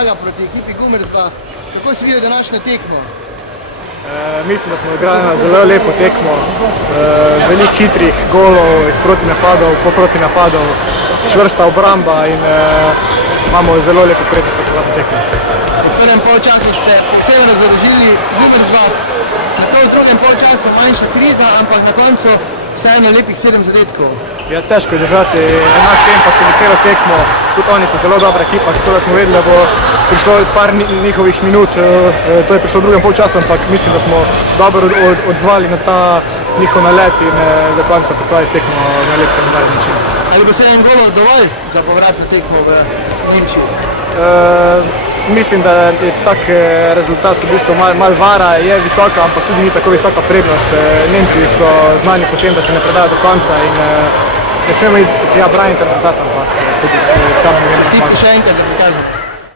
zmaga proti ekipi Gummersbach. Kako si videl današnjo tekmo? Mislim, da smo igrali na zelo lepo tekmo. Veliko hitrih golov iz protinapadov, po protinapadov, čvrsta obramba in imamo zelo lepo prednost v celotni tekmi. V prvem polčasu ste povsem razorožili Gummersbach, na to v drugem polčasu manjša kriza, ampak na koncu vseeno lepih 7 zadetkov. Je težko držati enak tempo skozi celo tekmo, tudi oni so zelo dobra ekipa, tako da smo vedeli, da bo prišlo par njihovih minut, to je prišlo v drugem polčasu, ampak mislim, da smo se dobro odzvali na ta njihov nalet in do konca pripravili tekmo na lep način. Ali bo 7 golov dovolj za povratno tekmo v Nemčiji? Mislim, da je tak rezultat v bistvu malo vara, je visoka, ampak tudi ni tako visoka prednost. Nemci so znani po tem, da se ne predajo do konca in ne smemo iti tja braniti rezultat, ampak tudi tam ne smemo. Čestitke še enkrat za prikaz.